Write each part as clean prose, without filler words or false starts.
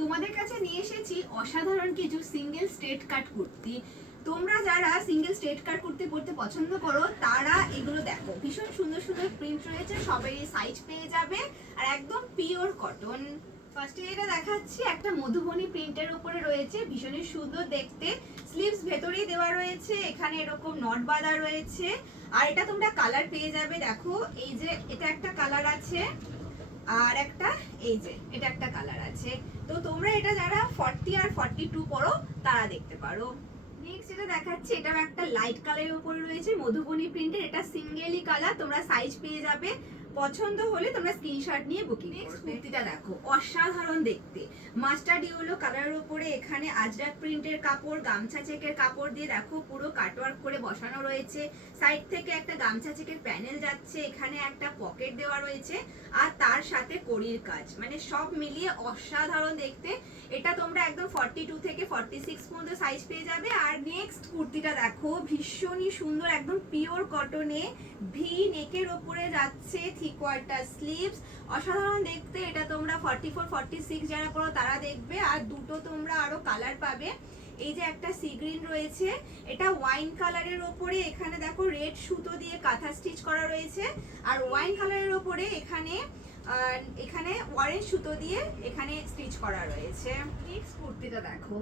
তোমাদের কাছে নিয়ে এসেছি অসাধারণ কিছু সিঙ্গেল স্ট্রেট কাট কুর্তি। তোমরা যারা সিঙ্গেল স্ট্রেট কাট কুর্তি পরতে পছন্দ করো তারা এগুলো দেখো, ভীষণ সুন্দর সুন্দর প্রিন্ট রয়েছে, সবাই সাইজ পেয়ে যাবে আর একদম পিওর কটন। ফার্স্টে এটা দেখাচ্ছি, একটা মধুবনী প্রিন্টের উপরে রয়েছে, ভীষণই সুন্দর দেখতে। স্লিভস ভেতরেই দেওয়া রয়েছে, এখানে এরকম নট বাঁধা রয়েছে। আর এটা তোমরা কালার পেয়ে যাবে, দেখো এই যে এটা একটা কালার আছে, আর একটা এই যে এটা একটা কালার আছে। তো তোমরা এটা যারা 40 আর 42 পরো তারা দেখতে পারো। নেক্সট যেটা দেখাচ্ছি, এটাও একটা লাইট কালারের উপরে রয়েছে, মধুবনী প্রিন্টের। এটা সিঙ্গেলই কালার, তোমরা সাইজ পেয়ে যাবে, পছন্দ হলে তোমরা স্ক্রিনশট নিয়ে বুকিং করবে। নেক্সট কুর্তিটা দেখো, অসাধারণ দেখতে, মাস্টার্ড ইয়েলো কালারের উপরে এখানে আজরাক প্রিন্টের কাপড়, গামছা চেকের কাপড় দিয়ে দেখো পুরো কাটওয়ার্ক করে বসানো রয়েছে। সাইড থেকে একটা গামছা চেকের প্যানেল যাচ্ছে, এখানে একটা পকেট দেওয়া রয়েছে, আর তার সাথে কড়ির কাজ, মানে সব মিলিয়ে অসাধারণ দেখতে। এটা তোমরা একদম 42 থেকে 46 পর্যন্ত সাইজ পেয়ে যাবে। আর নেক্সট কুর্তিটা দেখো, ভীষণই সুন্দর, একদম পিওর কটনে, ভি নেকের ওপরে যাচ্ছে, থ্রি কোয়ার্টার স্লিভস, অসাধারণ দেখতে। এটা তোমরা 44 46 যারা পরো তারা দেখবে। আর দুটো তোমরা আরো কালার পাবে, এই যে একটা সি গ্রিন রয়েছে, এটা ওয়াইন কালারের ওপরে এখানে দেখো রেড সুতো দিয়ে কাঁথা স্টিচ করা রয়েছে, আর ওয়াইন কালারের ওপরে এখানে অরেঞ্জ সুতো দিয়ে এখানে স্টিচ করা রয়েছে। নেক্সট কুর্তিটা দেখো,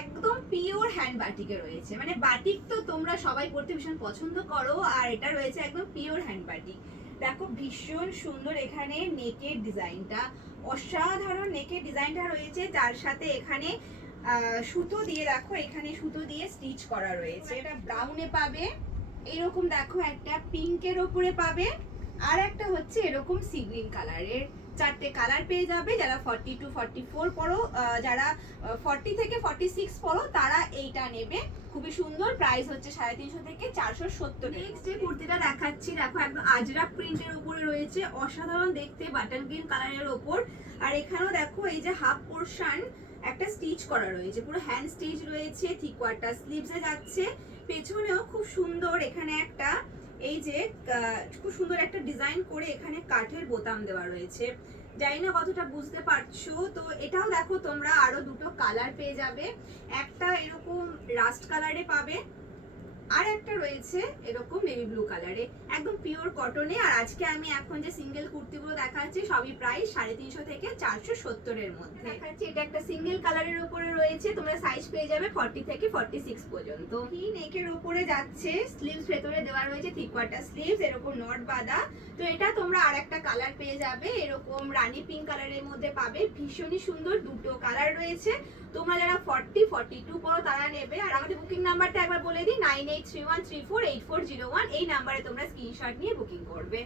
একদম পিওর হ্যান্ড বাটিকে রয়েছে, মানে বাটিক তো তোমরা সবাই পরতে ভীষণ পছন্দ করো, আর এটা রয়েছে একদম পিওর হ্যান্ড বাটিক। দেখো ভীষণ সুন্দর, এখানে নেকের ডিজাইনটা অসাধারণ, নেকের ডিজাইনটা রয়েছে, তার সাথে এখানে সুতো দিয়ে দেখো, এখানে সুতো দিয়ে স্টিচ করা রয়েছে। এটা ব্রাউনে পাবে, এরকম দেখো একটা পিঙ্কের ওপরে পাবে, আর একটা হচ্ছে এরকম সি গ্রিন কালারের। চারটে কালার পেয়ে যাবে। যারা 42 44 পরো, যারা 40 থেকে 46 পরো তারা এইটা নেবে, খুবই সুন্দর। প্রাইস হচ্ছে 350 থেকে 470। নেক্সট যে কুর্তিটা দেখাচ্ছি দেখো, একদম আজরাক প্রিন্টের উপরে রয়েছে, অসাধারণ দেখতে, বাটন গ্রিন কালারের ওপর। আর এখানেও দেখো এই যে হাফ পোরশন একটা স্টিচ করা রয়েছে, পুরো হ্যান্ড স্টিচ রয়েছে, থ্রি কোয়ার্টার স্লিভসে যাচ্ছে। পেছনেও খুব সুন্দর এখানে একটা এই যে খুব সুন্দর একটা ডিজাইন করে এখানে কাঠের বোতাম দেওয়া রয়েছে, জানি না কতটা বুঝতে পারছো। তো এটাও দেখো তোমরা আরো দুটো কালার পেয়ে যাবে, একটা এরকম রাস্ট কালারে পাবে, আর একটা রয়েছে এরকম নেভি ব্লু কালারে, একদম পিওর কটনে। আর আজকে আমি এখন যে সিঙ্গেল কুর্তিগুলো দেখাচ্ছি সবই প্রাইস 350 থেকে 470 এর মধ্যে দেখাচ্ছি। এটা একটা সিঙ্গেল কালারের উপরে রয়েছে, তোমরা সাইজ পেয়ে যাবে 40 থেকে 46 পর্যন্ত। ভি নেকের উপরে যাচ্ছে, স্লিভস ভেতরে দেওয়া রয়েছে, থ্রি কোয়ার্টার স্লিভস, এরকম নট বাঁধা। তো এটা তোমরা আর একটা কালার পেয়ে যাবে, এরকম রানী পিঙ্ক কালারের মধ্যে পাবে, ভীষণই সুন্দর, দুটো কালার রয়েছে। তোমরা যারা 40 42 পরো তারা নেবে। আর আমাদের বুকিং নাম্বারটা একবার বলে দিই, 9831348401। এই নাম্বারে তোমরা স্ক্রিনশট নিয়ে বুকিং করবে।